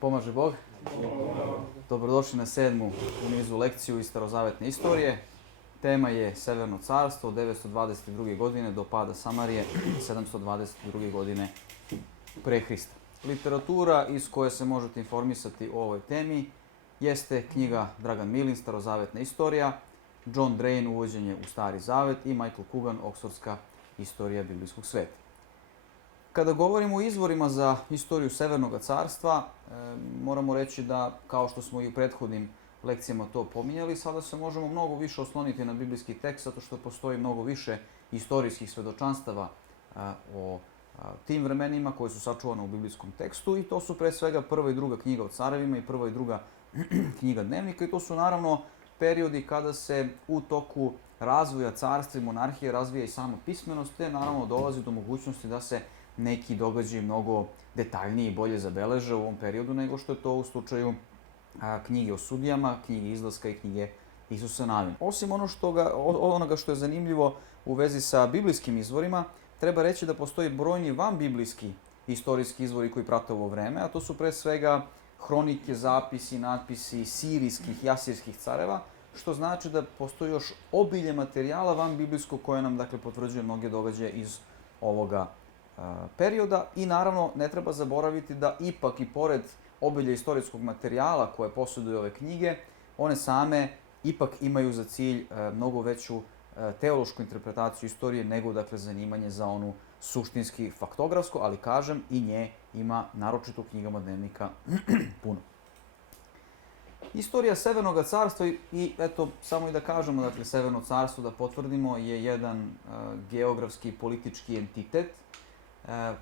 Pomaže Bog. Dobrodošli na 7. u nizu lekciju iz starozavetne istorije. Tema je Severno carstvo od 922. godine do pada Samarije 722. godine pre Hrista. Literatura iz koje se možete informisati o ovoj temi jeste knjiga Dragan Milin, Starozavetna istorija, John Drain, Uvođenje u Stari Zavet i Michael Coogan, Oksfordska istorija biblijskog sveta. Kada govorimo o izvorima za istoriju Severnog carstva, moramo reći da, kao što smo i u prethodnim lekcijama to pominjali, sada se možemo mnogo više osloniti na biblijski tekst, zato što postoji mnogo više istorijskih svedočanstava o tim vremenima koje su sačuvane u biblijskom tekstu, i to su pre svega prva i druga knjiga o carevima i prva i druga knjiga dnevnika, i to su naravno periodi kada se u toku razvoja carstva i monarhije razvija i sama pismenost, te naravno dolazi do mogućnosti da se neki događaji mnogo detaljnije i bolje zabeleže u ovom periodu nego što je to u slučaju knjige o sudijama, knjige izlaska i knjige Isusa Navina. Osim onoga što je zanimljivo u vezi sa biblijskim izvorima, treba reći da postoji brojni vanbiblijski istorijski izvori koji prate ovo vreme, a to su pre svega hronike, zapisi, natpisi sirijskih i asirskih careva, što znači da postoji još obilje materijala vanbiblijskog koje nam potvrđuje mnoge događaje iz ovoga perioda. I naravno ne treba zaboraviti da ipak i pored obilja istorijskog materijala koje posjeduju ove knjige, one same ipak imaju za cilj mnogo veću teološku interpretaciju istorije nego zanimanje za onu suštinski faktografsku, ali kažem, i nje ima naročito u knjigama dnevnika puno. Istorija Severnog carstva, i eto, samo i da kažemo, Severno carstvo, da potvrdimo, je jedan geografski i politički entitet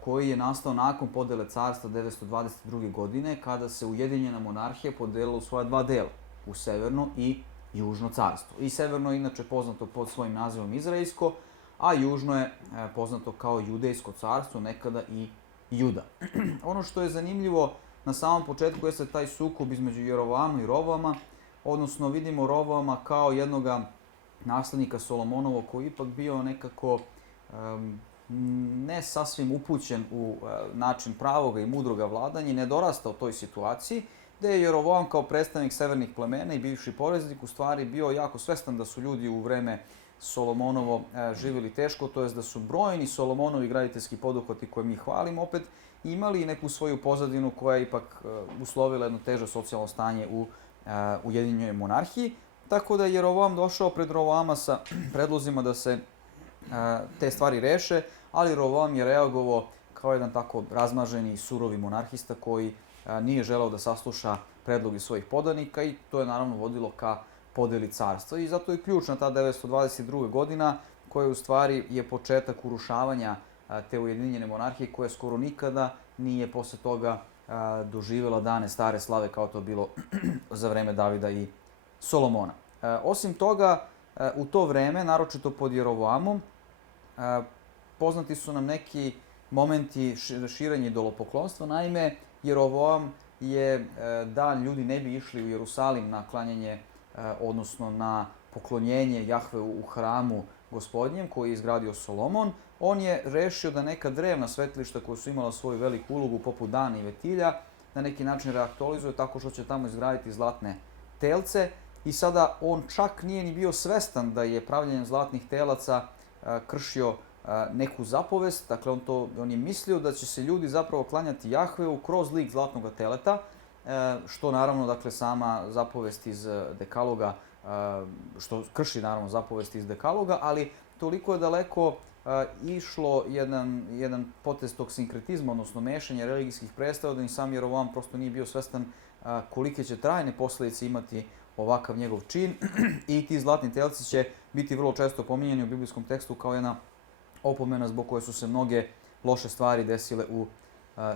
koji je nastao nakon podele carstva 922. godine, kada se Ujedinjena monarhija podelila u svoja dva dela, u Severno i Južno carstvo. I Severno je inače poznato pod svojim nazivom Izraelsko, a Južno je poznato kao Judejsko carstvo, nekada i Juda. Ono što je zanimljivo na samom početku jeste taj sukob između Jeroboama i Roboama, odnosno vidimo Roboama kao jednoga naslednika Solomonovog koji ipak bio nekako ne sasvim upućen u način pravoga i mudroga vladanja i nedorastao toj situaciji, gde je Jeroboam kao predstavnik severnih plemena i bivši poreznik u stvari bio jako svestan da su ljudi u vreme Solomonovo živjeli teško, to jest da su brojni Solomonovi graditeljski poduhvati koje mi hvalimo opet imali neku svoju pozadinu koja je ipak uslovila jedno teže socijalno stanje u Ujedinjenoj monarhiji. Tako da je Jeroboam došao pred Roboama sa predlozima da se te stvari reše, ali Jeroboam je reagovao kao jedan tako razmaženi i surovi monarhista koji nije želeo da sasluša predloge svojih podanika, i to je naravno vodilo ka podeli carstva. I zato je ključna ta 922. godina koja u stvari je početak urušavanja te Ujedinjene monarhije koja skoro nikada nije posle toga doživjela dane stare slave kao to bilo za vreme Davida i Solomona. Osim toga, u to vreme, naročito pod Jeroboamom, poznati su nam neki momenti širenja idolopoklonstva. Naime, Jeroboam je, da ljudi ne bi išli u Jerusalim na klanjanje, odnosno na poklonjenje Jahve u hramu Gospodnjem koji je izgradio Solomon, on je rešio da neka drevna svetilišta koja su imala svoju veliku ulogu poput Dana i Vetilja na neki način reaktualizuje tako što će tamo izgraditi zlatne telce. I sada on čak nije ni bio svestan da je pravljenjem zlatnih telaca kršio neku zapovest. Dakle, on je mislio da će se ljudi zapravo klanjati Jahveu kroz lik zlatnog teleta, što naravno, sama zapovest iz Dekaloga, što krši naravno zapovest iz Dekaloga, ali toliko je daleko išlo jedan potez tog sinkretizma, odnosno mešanja religijskih predstava, da ni sam Jeroboam prosto nije bio svestan kolike će trajne posledice imati ovakav njegov čin, i ti zlatni telci će biti vrlo često pominjani u biblijskom tekstu kao jedna opomena zbog koje su se mnoge loše stvari desile u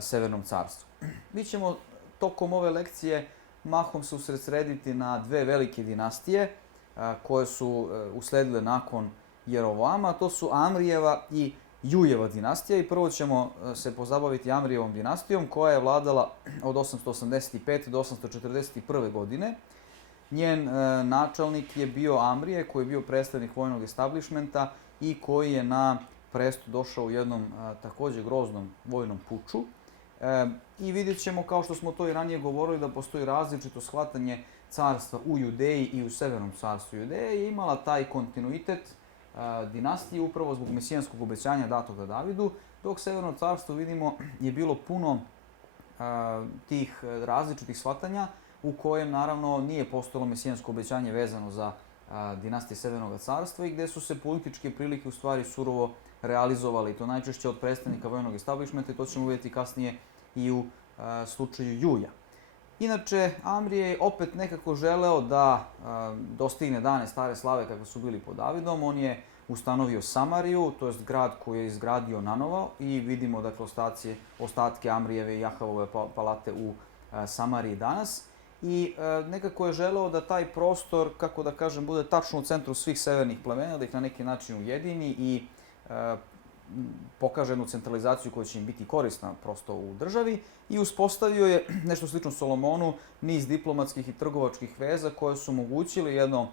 Severnom carstvu. Mi ćemo tokom ove lekcije mahom se usredsrediti na dve velike dinastije koje su usledile nakon Jeroboama, a to su Amrijeva i Jujeva dinastija, i prvo ćemo se pozabaviti Amrijevom dinastijom koja je vladala od 885. do 841. godine. Njen načelnik je bio Amrije, koji je bio predstavnik vojnog establishmenta i koji je na presto došao u jednom takođe groznom vojnom puču. I vidjet ćemo, kao što smo to i ranije govorili, da postoji različito shvatanje carstva u Judeji i u Severnom carstvu. Judeja je imala taj kontinuitet dinastije upravo zbog mesijanskog obećanja datoga Davidu, dok Severno carstvo, vidimo, je bilo puno tih različitih shvatanja u kojem naravno nije postojalo mesijansko obećanje vezano za dinastije Severnog carstva i gde su se političke prilike u stvari surovo realizovali, i to najčešće od predstavnika vojnog establishmenta, i to ćemo vidjeti kasnije i u slučaju Julja. Inače, Amrije je opet nekako želeo da dostigne dane stare slave kakve su bili pod Davidom. On je ustanovio Samariju, to jest grad koji je izgradio nanovo, i vidimo dakle ostatke Amrijeve i Ahavove palate u Samariji danas. I nekako je želeo da taj prostor, kako da kažem, bude tačno u centru svih severnih plemena, da ih na neki način ujedini i pokaže jednu centralizaciju koja će im biti korisna prosto u državi, i uspostavio je nešto slično Solomonu, niz diplomatskih i trgovačkih veza koje su omogućili jedno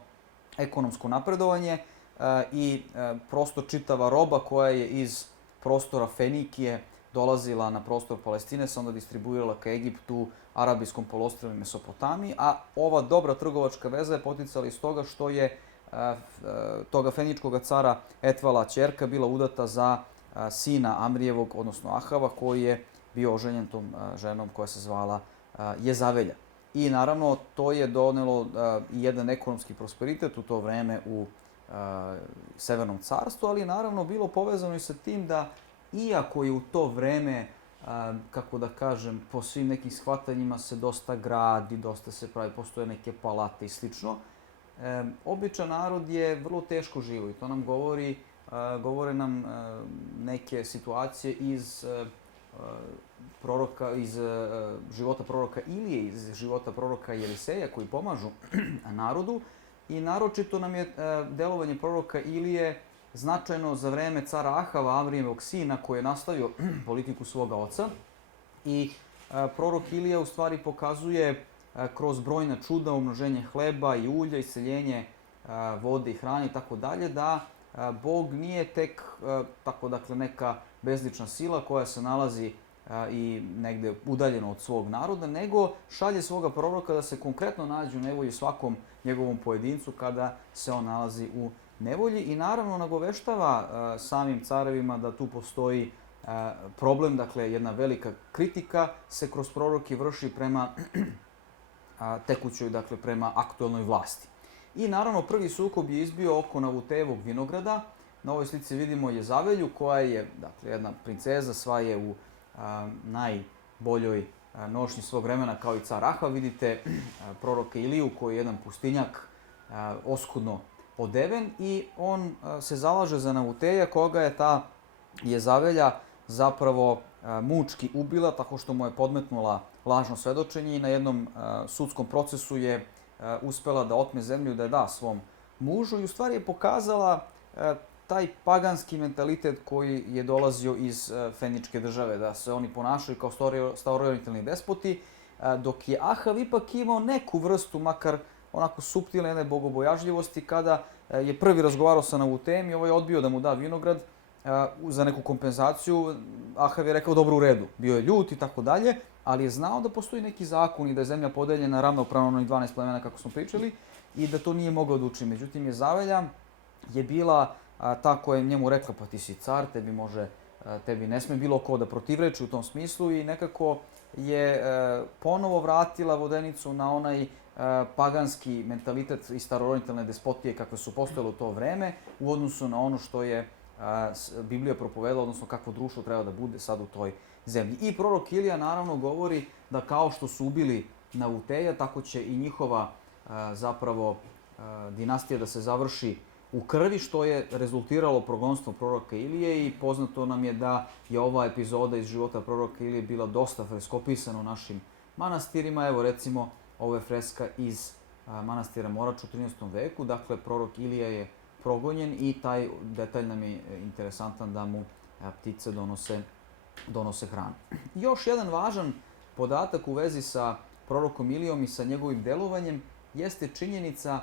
ekonomsko napredovanje i prosto čitava roba koja je iz prostora Fenikije dolazila na prostor Palestine se onda distribuirala ka Egiptu, Arabijskom poluostrvu i Mesopotamiji, a ova dobra trgovačka veza je poticala iz toga što je toga feničkog cara Etvala ćerka bila udata za sina Amrijevog, odnosno Ahava, koji je bio oženjen tom ženom koja se zvala Jezavelja. I naravno to je donelo jedan ekonomski prosperitet u to vreme u Severnom carstvu, ali je naravno bilo povezano i sa tim da, iako je u to vreme, kako da kažem, po svim nekim shvatanjima se dosta gradi, dosta se pravi, postoje neke palate i slično, običan narod je vrlo teško živo, i to nam govore nam neke situacije iz života proroka Ilije, iz života proroka Jeliseja, koji pomažu narodu, i naročito nam je delovanje proroka Ilije značajno za vreme cara Ahava, Amrijevog sina, koji je nastavio politiku svoga oca. I prorok Ilija u stvari pokazuje kroz brojna čuda, umnoženje hleba i ulja, isceljenje vode i hrane i tako dalje, da Bog nije tek tako dakle neka bezlična sila koja se nalazi i negde udaljeno od svog naroda, nego šalje svoga proroka da se konkretno nađe u nevolji svakom njegovom pojedincu kada se on nalazi u nevolji, i naravno nagoveštava samim carevima da tu postoji problem, dakle jedna velika kritika se kroz proroke vrši prema tekućoj, dakle prema aktuelnoj vlasti. I naravno prvi sukob je izbio oko Navutejevog vinograda. Na ovoj slici vidimo Jezavelju, koja je dakle jedna princeza, sva je u najboljoj nošnji svog vremena kao i car Ahav. Vidite proroka Iliju koji je jedan pustinjak, oskudno odeven, i on se zalaže za Navuteja, koga je ta Jezavelja zapravo mučki ubila tako što mu je podmetnula lažno svedočenje, i na jednom sudskom procesu je uspela da otme zemlju, da je da svom mužu, i u stvari je pokazala taj paganski mentalitet koji je dolazio iz feničke države, da se oni ponašaju kao staroorijentalni despoti, dok je Ahav ipak imao neku vrstu, makar onako suptilne jedne bogobojažljivosti, kada je prvi razgovarao sa Navutejem i ovaj odbio da mu da vinograd za neku kompenzaciju. Ahav je rekao dobro, u redu, bio je ljut i tako dalje, ali je znao da postoji neki zakon i da je zemlja podeljena ravnopravno na 12 plemena kako smo pričali, i da to nije mogao da učini. Međutim, Jezavelja je bila ta koja je njemu rekla, pa ti si car, tebi ne sme bilo ko da protivreči u tom smislu, i nekako je ponovo vratila vodenicu na onaj paganski mentalitet i staroorijentalne despotije kakve su postojale u to vreme u odnosu na ono što je Biblija propovedala, odnosno kakvo društvo treba da bude sad u toj zemlji. I prorok Ilija naravno govori da kao što su ubili Navuteja, tako će i njihova zapravo dinastija da se završi u krvi, što je rezultiralo progonstvom proroka Ilije, i poznato nam je da je ova epizoda iz života proroka Ilije bila dosta freskopisana u našim manastirima. Evo recimo, ovo je freska iz manastira Morač u 13. veku, dakle prorok Ilija je progonjen, i taj detalj nam je interesantan da mu ptice donose hranu. Još jedan važan podatak u vezi sa prorokom Ilijom i sa njegovim delovanjem jeste činjenica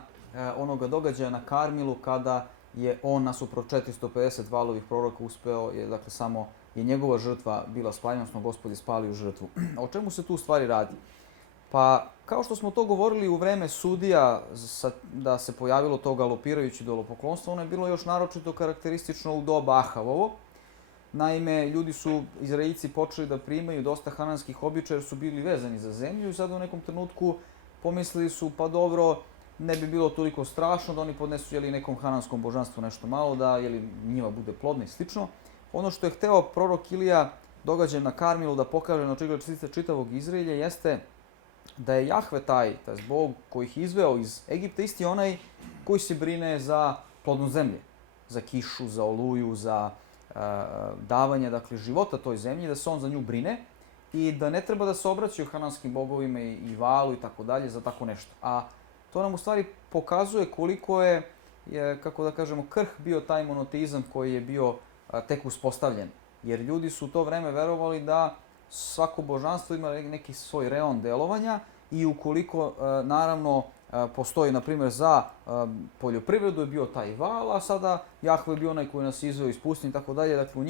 onoga događaja na Karmilu kada je on nasuprot 450 valovih proroka uspeo, dakle samo je njegova žrtva bila spaljena, odnosno Gospod je spalio žrtvu. O čemu se tu u stvari radi? Pa, kao što smo to govorili u vreme sudija, da se pojavilo to galopirajuće idolopoklonstvo, ono je bilo još naročito karakteristično u doba Ahavovo. Naime, ljudi su, Izraelci, počeli da primaju dosta hananskih običaja jer su bili vezani za zemlju i sad u nekom trenutku pomislili su, pa dobro, ne bi bilo toliko strašno da oni podnesu nekom hananskom božanstvu nešto malo, da njima bude plodno i slično. Ono što je hteo prorok Ilija događajem na Karmilu da pokaže na očigled čitavog Izraelja jeste da je Jahve taj Bog koji ih izveo iz Egipta, isti onaj koji se brine za plodnu zemlje, za kišu, za oluju, za davanje života toj zemlji, da se on za nju brine i da ne treba da se obraćaju hananskim bogovima i Valu i tako dalje za tako nešto. A to nam u stvari pokazuje koliko je, kako da kažemo, krh bio taj monoteizam koji je bio tek uspostavljen. Jer ljudi su u to vreme verovali da svako božanstvo ima neki svoj reon delovanja i ukoliko, naravno, postoji, na primjer, za poljoprivredu je bio taj Val, a sada Jahve je bio onaj koji nas izveo iz pustinje i tako dalje. Dakle, u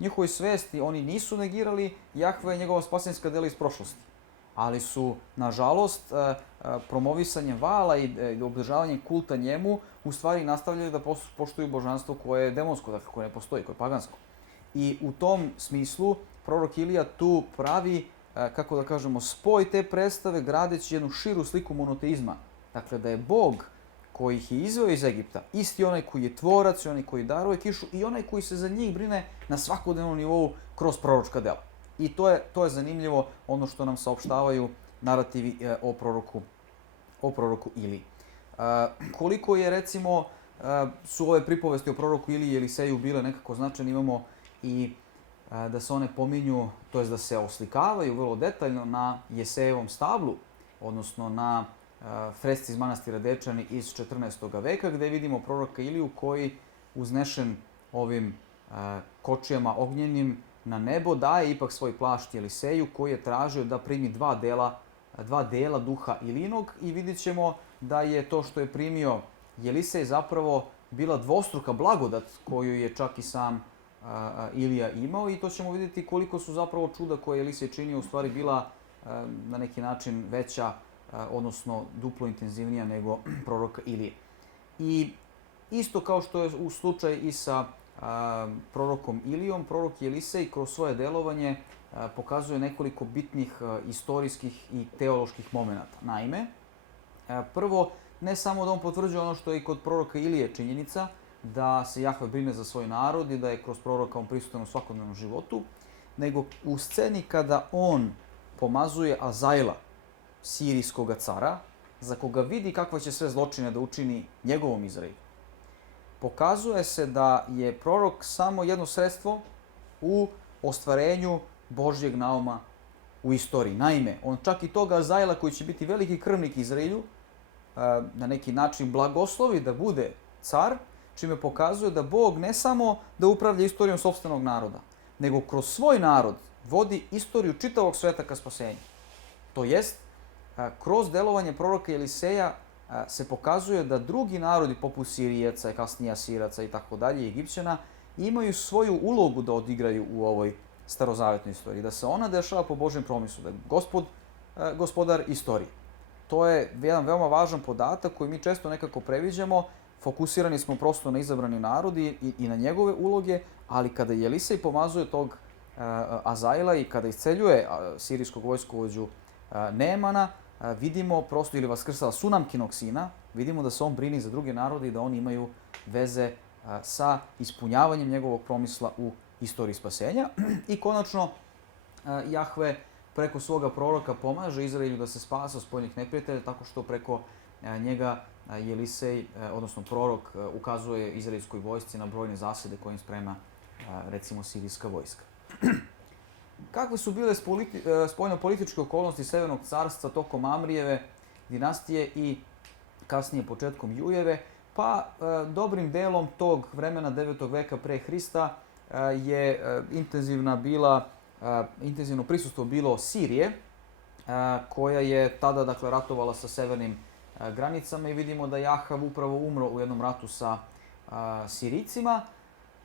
njihovoj svesti oni nisu negirali Jahve i njegova spasenska dela iz prošlosti. Ali su, nažalost, promovisanjem Vala i obdržavanjem kulta njemu u stvari nastavljaju da poštuju božanstvo koje je demonsko, dakle koje ne postoji, koje je pagansko. I u tom smislu prorok Ilija tu pravi, kako da kažemo, spoj te predstave gradeći jednu širu sliku monoteizma. Dakle, da je Bog koji ih je izveo iz Egipta isti onaj koji je tvorac, onaj koji daruje kišu i onaj koji se za njih brine na svakodnevnom nivou kroz proročka dela. I to je zanimljivo, ono što nam saopštavaju narativi o proroku Iliji. Koliko je, recimo, su ove pripovesti o proroku Iliji i Eliseju bile nekako značajne, imamo i da se one pominju, to jest da se oslikavaju vrlo detaljno na Jesejevom stablu, odnosno na fresci iz manastira Dečani iz 14. veka, gde vidimo proroka Iliju koji, uznešen ovim kočijama ognjenim na nebo, daje ipak svoj plašt Eliseju koji je tražio da primi dva dela duha Ilijinog i vidjet ćemo da je to što je primio Elisej zapravo bila dvostruka blagodat koju je čak i sam Ilija imao i to ćemo vidjeti koliko su zapravo čuda koje Elisej činio u stvari bila na neki način veća, odnosno duplo intenzivnija nego proroka Ilije. I isto kao što je u slučaju i sa prorokom Ilijom, prorok Elisej kroz svoje delovanje pokazuje nekoliko bitnih istorijskih i teoloških momenata. Naime, prvo, ne samo da on potvrđuje ono što je i kod proroka Ilije činjenica, da se Jahve brine za svoj narod i da je kroz proroka on prisutan u svakodnevnom životu, nego u sceni kada on pomazuje Azajla, sirijskog cara, za koga vidi kakve će sve zločine da učini njegovom Izraelu. Pokazuje se da je prorok samo jedno sredstvo u ostvarenju Božjeg nauma u istoriji. Naime, on čak i toga Azajla koji će biti veliki krvnik Izraelju, na neki način blagoslovi da bude car, čime pokazuje da Bog ne samo da upravlja istorijom sopstvenog naroda, nego kroz svoj narod vodi istoriju čitavog sveta ka spasenju. To jest, kroz delovanje proroka Eliseja se pokazuje da drugi narodi poput Sirijaca, kasnije Asiraca i tako dalje, Egipćana, imaju svoju ulogu da odigraju u ovoj starozavetnoj istoriji, da se ona dešava po Božjem promisu, da je gospodar istorije. To je jedan veoma važan podatak koji mi često nekako previđamo, fokusirani smo prosto na izabrani narod i na njegove uloge, ali kada Elisej pomazuje tog Azajla i kada isceljuje sirijskog vojskovođu Neemana, vidimo prosto, ili vaskrsava Sunamkinog sina, vidimo da se on brini za druge narode i da oni imaju veze sa ispunjavanjem njegovog promisla u istoriji spasenja. I konačno, Jahve preko svoga proroka pomaže Izraelju da se spasa od spoljnih neprijatelja tako što preko njega Elisej, odnosno prorok, ukazuje izraelskoj vojsci na brojne zasede koje im sprema, recimo, sirijska vojska. Kakve su bile spoljno-političke okolnosti Severnog carstva tokom Amrijeve dinastije i kasnije početkom Jujeve? Pa dobrim delom tog vremena 9. veka pre Hrista je intenzivno prisustvo bilo Sirije, koja je tada, ratovala sa severnim granicama i vidimo da Jahav upravo umro u jednom ratu sa Sirijcima.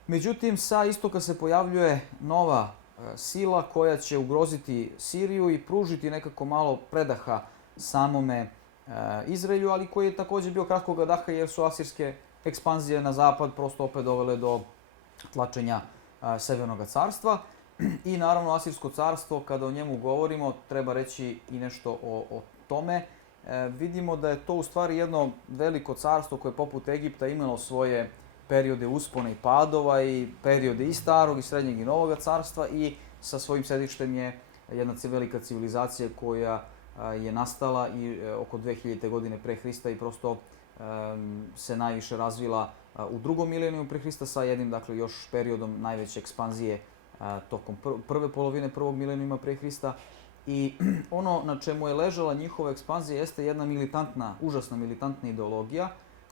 Međutim, sa istoka se pojavljuje nova sila koja će ugroziti Siriju i pružiti nekako malo predaha samome Izraelju, ali koji je također bio kratkog daha jer su asirske ekspanzije na zapad prosto opet dovele do tlačenja Severnog carstva. I naravno Asirsko carstvo, kada o njemu govorimo, treba reći i nešto o tome. Vidimo da je to u stvari jedno veliko carstvo koje poput Egipta imalo svoje periode uspona i padova i periode i starog i srednjeg i novog carstva i sa svojim sedištem je jedna velika civilizacija koja je nastala i oko 2000. godine pre Hrista i prosto se najviše razvila u drugom milenijumu pre Hrista sa jednim, dakle, još periodom najveće ekspanzije tokom prve polovine prvog milenijuma pre Hrista. I ono na čemu je ležala njihova ekspanzija jeste jedna militantna, užasna militantna ideologija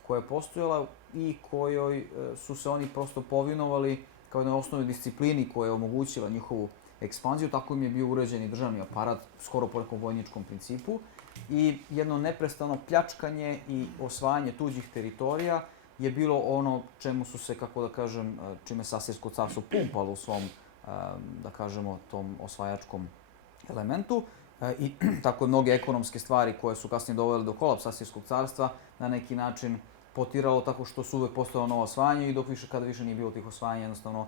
koja je postojala i kojoj su se oni prosto povinovali kao jednoj osnovnoj disciplini koja je omogućila njihovu ekspanziju. Tako im je bio uređen i državni aparat, skoro po nekom vojničkom principu. I jedno neprestano pljačkanje i osvajanje tuđih teritorija je bilo ono čemu su se, kako da kažem, čime se Asirsko carstvo pumpalo u svom, da kažemo, tom osvajačkom elementu. I tako mnoge ekonomske stvari koje su kasnije dovele do kolapsa Asirskog carstva na neki način potiralo tako što su uvek postojalo novo osvajanje i kada više nije bilo tih osvajanja, jednostavno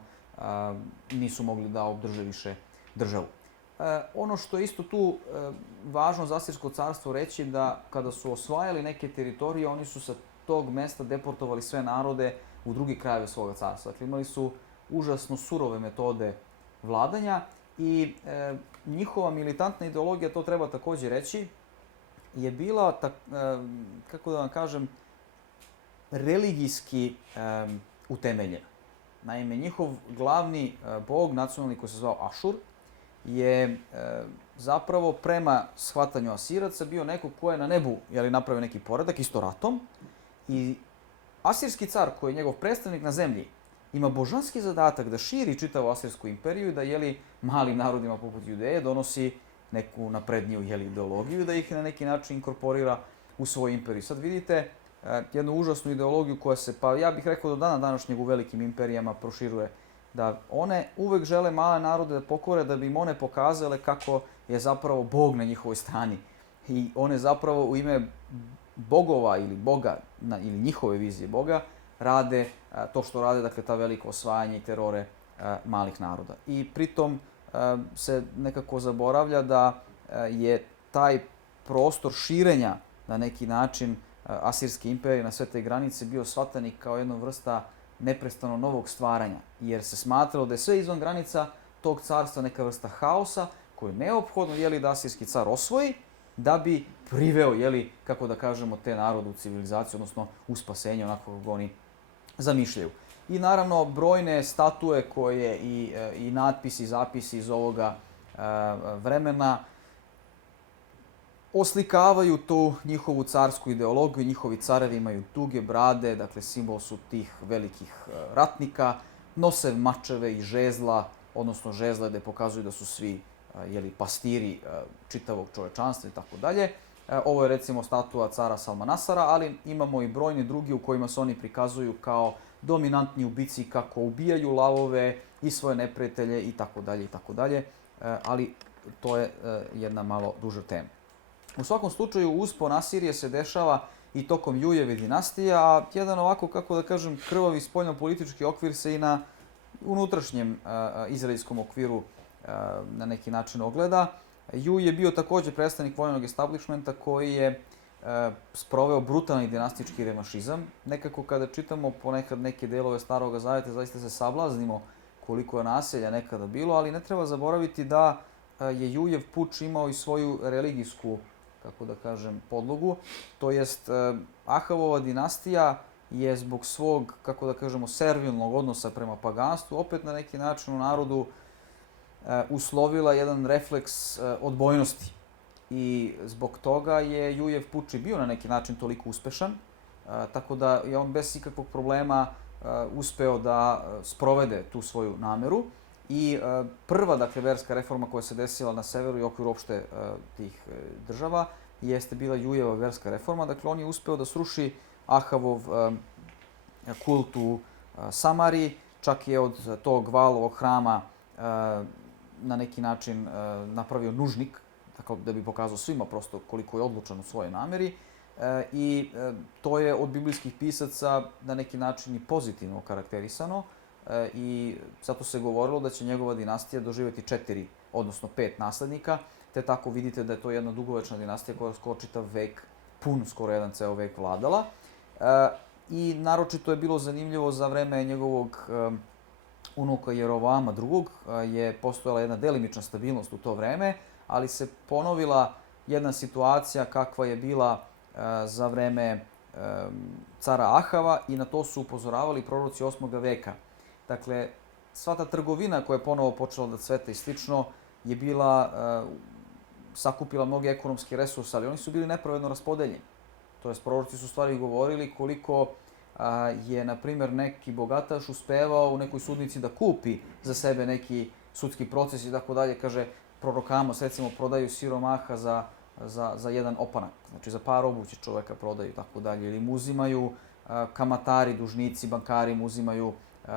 nisu mogli da obdrže više državu. Ono što je isto tu važno za Asirsko carstvo reći da kada su osvajali neke teritorije, oni su sa tog mesta deportovali sve narode u drugi krajeve svoga carstva. Dakle, imali su užasno surove metode vladanja i njihova militantna ideologija, to treba također reći, je bila, kako da vam kažem, religijski utemeljena. Naime, njihov glavni bog, nacionalni, koji se zvao Ašur, je zapravo prema shvatanju Asiraca bio neko ko je na nebu napravio neki poredak, isto ratom. I asirski car, koji je njegov predstavnik na zemlji, ima božanski zadatak da širi čitavu Asirsku imperiju i da malim narodima poput Judeje donosi neku napredniju ideologiju i da ih na neki način inkorporira u svoju imperiju. Sad vidite jednu užasnu ideologiju koja se, pa ja bih rekao do dana današnjeg u velikim imperijama proširuje, da one uvek žele male narode da pokore da bi im one pokazale kako je zapravo Bog na njihovoj strani. I one zapravo u ime bogova ili Boga, ili njihove vizije Boga, rade to što rade, dakle, ta veliko osvajanje i terore malih naroda. I pritom se nekako zaboravlja da je taj prostor širenja na neki način Asirske imperije na sve te granice bio shvatan i kao jedna vrsta neprestano novog stvaranja, jer se smatralo da je sve izvan granica tog carstva neka vrsta haosa koju je neophodno da Asirski car osvoji da bi priveo, kako da kažemo, te narode u civilizaciju, odnosno u spasenje onako kako oni zamišljaju. I naravno brojne statue koje i natpisi, zapisi iz ovoga vremena oslikavaju tu njihovu carsku ideologiju. Njihovi carevi imaju duge brade, dakle simbol su tih velikih ratnika, nose mačeve i žezla, odnosno žezle gde pokazuju da su svi pastiri čitavog čovečanstva i tako dalje. Ovo je recimo statua cara Salmanasara, ali imamo i brojni drugi u kojima se oni prikazuju kao dominantni ubici, kako ubijaju lavove i svoje neprijatelje i tako dalje i tako dalje, ali to je jedna malo duža tema. U svakom slučaju, uspon Asirije se dešava i tokom Jujeve dinastije, a jedan ovako, kako da kažem, krvavi spoljno-politički okvir se i na unutrašnjem izraelskom okviru na neki način ogleda. Juj je bio također predstavnik vojnog establishmenta koji je sproveo brutalni dinastički revanšizam. Nekako kada čitamo ponekad neke delove Starog Zaveta, zaista se sablaznimo koliko je naselja nekada bilo, ali ne treba zaboraviti da je Jujev puč imao i svoju religijsku, kako da kažem, podlogu. To jest, Ahavova dinastija je zbog svog, kako da kažemo, servilnog odnosa prema paganstvu opet na neki način u narodu uslovila jedan refleks odbojnosti. I zbog toga je Jujev puč i bio na neki način toliko uspešan, tako da je on bez ikakvog problema uspeo da sprovede tu svoju nameru. I prva, dakle, verska reforma koja se desila na severu i okviru opšte tih država jeste bila Jujeva verska reforma. Dakle, on je uspeo da sruši Ahavov kult u Samariji, čak je od tog Vaalovog hrama na neki način napravio nužnik, tako da bi pokazao svima prosto koliko je odlučan u svojoj nameri. I to je od biblijskih pisaca na neki način i pozitivno okarakterisano i zato se govorilo da će njegova dinastija doživjeti 4, odnosno 5 naslednika, te tako vidite da je to jedna dugovečna dinastija koja je skoro čitav vek, skoro jedan ceo vek vladala. I naročito je bilo zanimljivo za vreme njegovog unuka Jerovoama II. Je postojala jedna delimična stabilnost u to vreme, ali se ponovila jedna situacija kakva je bila za vreme cara Ahava i na to su upozoravali proroci 8. veka. Dakle, sva ta trgovina koja je ponovo počela da cveta i slično je bila, sakupila mnoge ekonomske resurse, ali oni su bili nepravedno raspodeljeni. To jest, proroci su stvari govorili koliko je, na primjer, neki bogataš uspevao u nekoj sudnici da kupi za sebe neki sudski proces i tako dalje. Kaže, prorok Amos, recimo, prodaju siromaha za jedan opanak. Znači, za par obuće čoveka prodaju i tako dalje. Ili mu uzimaju kamatari, dužnici, bankari mu uzimaju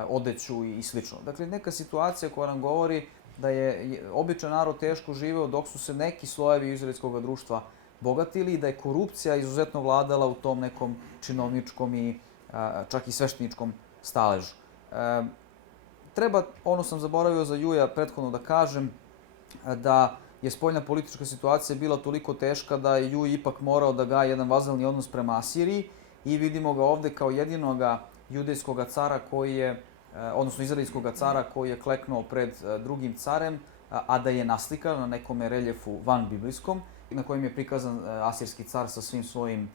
odeću i slično. Dakle, neka situacija koja nam govori da je običan narod teško živeo dok su se neki slojevi izraelskog društva bogatili i da je korupcija izuzetno vladala u tom nekom činovničkom i čak i svešteničkom staležu. Treba, ono sam zaboravio za Juja prethodno da kažem, da je spoljna politička situacija bila toliko teška da je Juj ipak morao da gaji jedan vazalni odnos prema Asiriji i vidimo ga ovde kao jedinoga judejskog cara koji je, odnosno izraelskog cara koji je kleknuo pred drugim carem, a da je naslikan na nekom reljefu van biblijskom, na kojem je prikazan asirski car sa svim svojim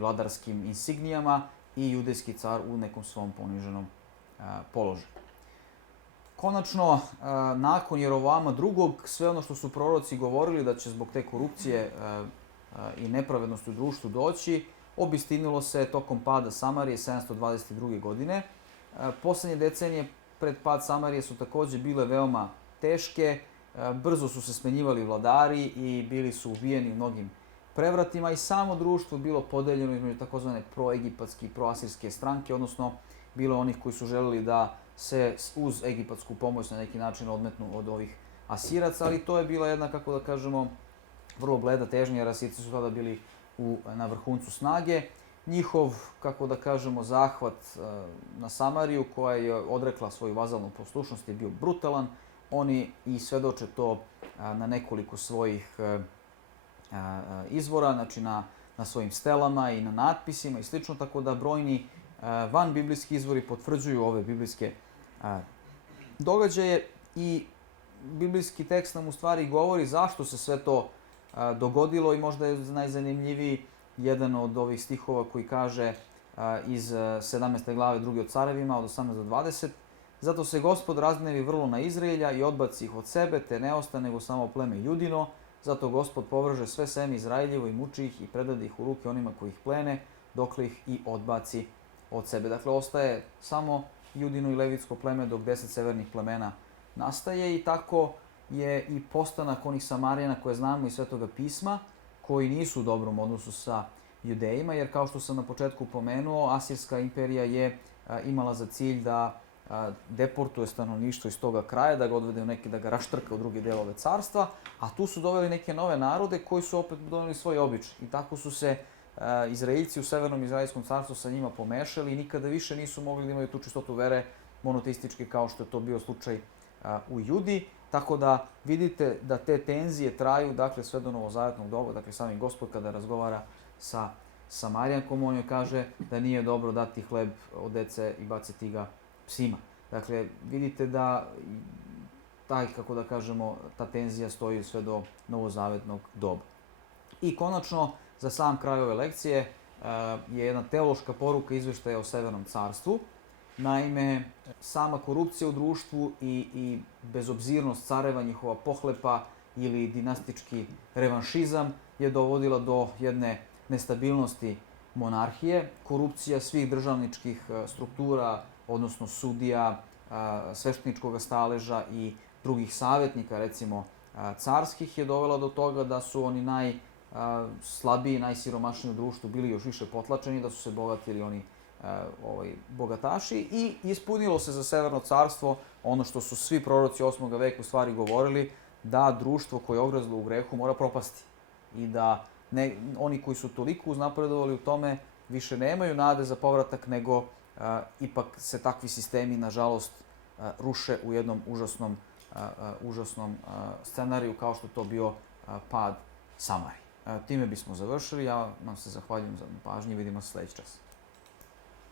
vladarskim insignijama i judejski car u nekom svom poniženom položaju. Konačno, nakon Jerovoama II, sve ono što su proroci govorili da će zbog te korupcije i nepravednosti u društvu doći, obistinilo se tokom pada Samarije 722. godine. Poslednje decenije pred pad Samarije su takođe bile veoma teške, brzo su se smenjivali vladari i bili su ubijeni u mnogim prevratima i samo društvo bilo podeljeno između takozvane proegipatske i proasirske stranke, odnosno bilo onih koji su želeli da se uz egipatsku pomoć na neki način odmetnu od ovih Asiraca, ali to je bila jedna, kako da kažemo, vrlo bleda težnja, jer Asirci su tada bili na vrhuncu snage. Njihov, kako da kažemo, zahvat na Samariju, koja je odrekla svoju vazalnu poslušnost, je bio brutalan. Oni i svedoče to na nekoliko svojih izvora, znači na svojim stelama i na natpisima i slično, tako da brojni van biblijski izvori potvrđuju ove biblijske događaje i biblijski tekst nam u stvari govori zašto se sve to dogodilo i možda je najzanimljiviji jedan od ovih stihova koji kaže iz 17. glave 2. od Carevima od 18 do 20. Zato se Gospod razgnevi vrlo na Izraelja i odbaci ih od sebe, te ne ostane nego samo pleme Judino. Zato Gospod povrže sve seme Izraeljevo i muči ih i predade ih u ruke onima koji ih plene, dokle ih i odbaci od sebe. Dakle, ostaje samo Judino i Levitsko pleme dok 10 severnih plemena nastaje i tako je i postanak onih Samarijana koje znamo iz Svetoga pisma, koji nisu u dobrom odnosu sa Judejima, jer kao što sam na početku pomenuo, Asirska imperija je imala za cilj da deportuje stanovništvo iz toga kraja, da ga odvede u neki, da ga raštrka u druge delove carstva, a tu su doveli neke nove narode koji su opet doneli svoj običaj. I tako su se Izraeljci u Severnom Izraelskom carstvu sa njima pomešali i nikada više nisu mogli da imaju tu čistotu vere monoteističke kao što je to bio slučaj u Judi. Tako da vidite da te tenzije traju, dakle, sve do novozavetnog doba, dakle, sami Gospod kada razgovara sa Samarijankom, on joj kaže da nije dobro dati hleb od dece i baciti ga psima. Dakle, vidite da kako da kažemo, ta tenzija stoji sve do novozavetnog doba. I konačno, za sam kraj ove lekcije je jedna teološka poruka izveštaja o Severnom carstvu. Naime, sama korupcija u društvu i bezobzirnost careva, njihova pohlepa ili dinastički revanšizam je dovodila do jedne nestabilnosti monarhije. Korupcija svih državničkih struktura, odnosno sudija, svešteničkog staleža i drugih savjetnika, recimo carskih, je dovela do toga da su oni najslabiji, najsiromašniji u društvu bili još više potlačeni, da su se bogatili oni bogataši i ispunilo se za Severno carstvo ono što su svi proroci 8. veka u stvari govorili, da društvo koje je ogrezlo u grehu mora propasti i da oni koji su toliko uznapredovali u tome više nemaju nade za povratak, nego ipak se takvi sistemi, nažalost, ruše u jednom užasnom scenariju kao što to bio pad Samari. Time bismo završili. Ja vam se zahvaljujem za pažnju i vidimo se sljedeći čas.